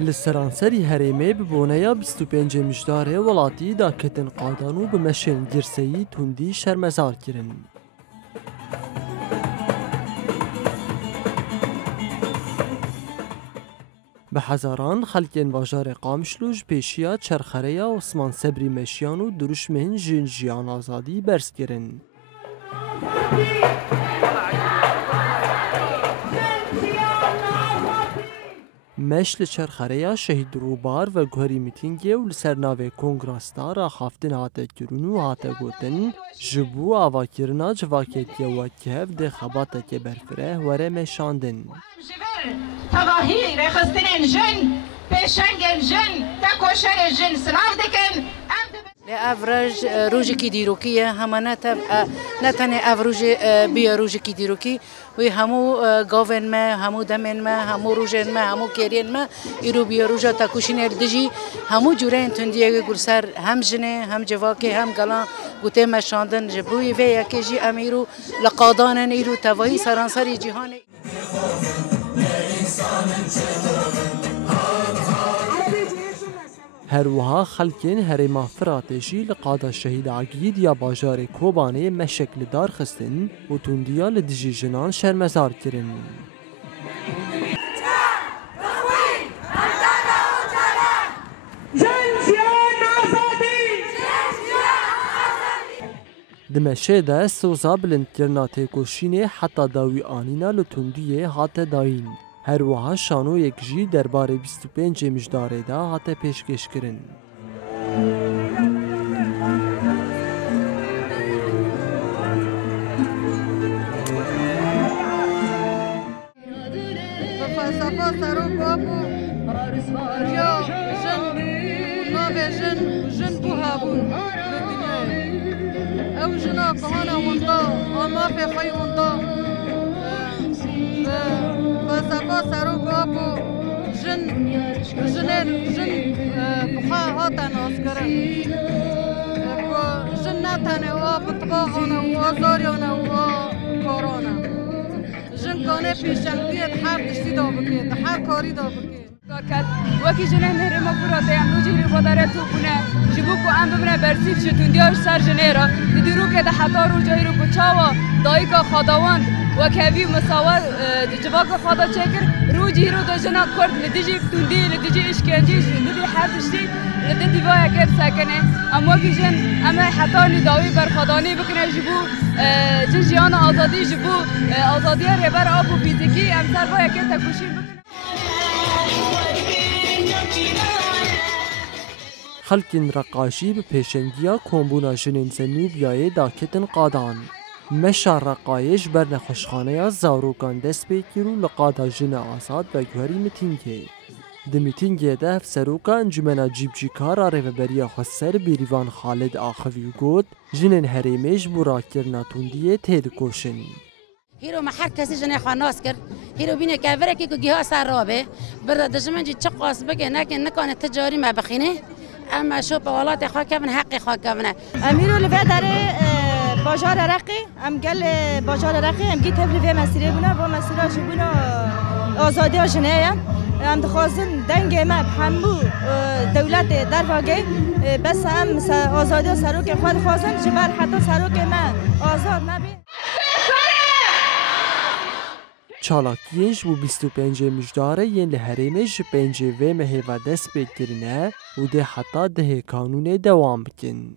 لسرانسری هریمه ببونیا 25 مجدار ولاتی دا کتن قادانو بمشن گرسهی توندی شرمزار کرن. به هزاران خلکین باجار قامشلوج پیشیا چرخریا عثمان صبری مشیان و دروش مهن جن جیان آزادی برس کرن. مشل چرخریا شهید روبار و گوهری میتینگی و لسرناوی کنگراستا را خافتن هاته کرون و هاته گوتن جبو آوا کرنا جواکیتی و کهف ده خباته که برفره وره مشاندن. تواهی رخصتن جن پیشنگ جن تکوشر جن سلاف دکن لأفرج روجي كي ديروكية هما نتني أفرج بيا روجي كي ديروكي وي همو غوفن ما همو دمن ما همو روجن ما همو كيرين ما يرو بيا روجا تاكوشين الدجي همو جورين تنديه يقول سر هم جنه هم جواكي هم قلان قوتي ما شاندن جبوي في يكيجي أميرو لقادان يرو تواهي سرانسري جهاني هر وها خلکین هریما فراتشی لقادا شهید عقید یا باجار کوبانه مشکل دار خستن و توندیا لدجی جنان شرمزار کرن. دمشه ده سوزا بلند کرنا تکوشینه حتی داوی آنینا لتوندیه هات داین. هر وها شانو یک جی درباره 25 مجداره دا هاته پیشکش کرن. فلسفه سرو بابو یا جن بوها بون للدنيا او جنا كهانا ونطا وما في خي ونطا فلسفه سرو بابو جن بخا هاتن اسكرن جن نتنه وبطباقنا وزارينا وكورونا جن كانه پیشنگی هر دشتی دا بکید هر کاری دا بکید وکی جنه مهر مفروضه امروزی رفاداره تو بونه جبو کو ام بمنه برسیف شتوندیاش سر جنه را دیرو که ده حتا رو جایی رو کچاوا دایی که خداوند وکوی مساوات جواک خدا چکر رو جیرو دو جنا کرد لدیجی توندی لدیجی اشکنجی لدی هر دشتی لدی دیوای کرد سکنه اما کی جن اما حتا نداوی بر خدانی بکنه جبو جیان آزادی جبو آزادی ربر آب و فیزیکی ام سر وای کرد تکوشی بکنه. خلکین رقاشی به پیشنگیا کمبونا جنین زنوبیای داکتن قادان. مشار رقایش بر نخوشخانه زاروکان دست بکیرو لقادا جن آزاد و گوهری میتینگه. ده میتینگه ده سروکا انجمنا جیبجی کارا ریوبریا خسر بیریوان خالد آخوی گود جنین هریمش برا کرنا توندیه تید کوشن. هیرو ما هر کسی جنه خاناس کرد هیرو بینه که ورکی که گیاه سر رابه برد دشمن جی چقاس بگه نکنه تجاری ما بخینه اما شو بولات خاک کن حق خاک کن امیرو لبه داره باجار رقی ام گل باجار رقی ام گیت هفلی مسیره بونه و مسیره جبونه آزادی جنه ام دخوازن دنگ ما بحمو دولت در واقع بس ام آزادی سروک خود خوازن جبر حتی سروک ما آزاد نبی چالاکیش و 25 مجداره ین لحریمش 5 و مهیو دست بگیرنه و ده حتی ده کانون دوام بکن.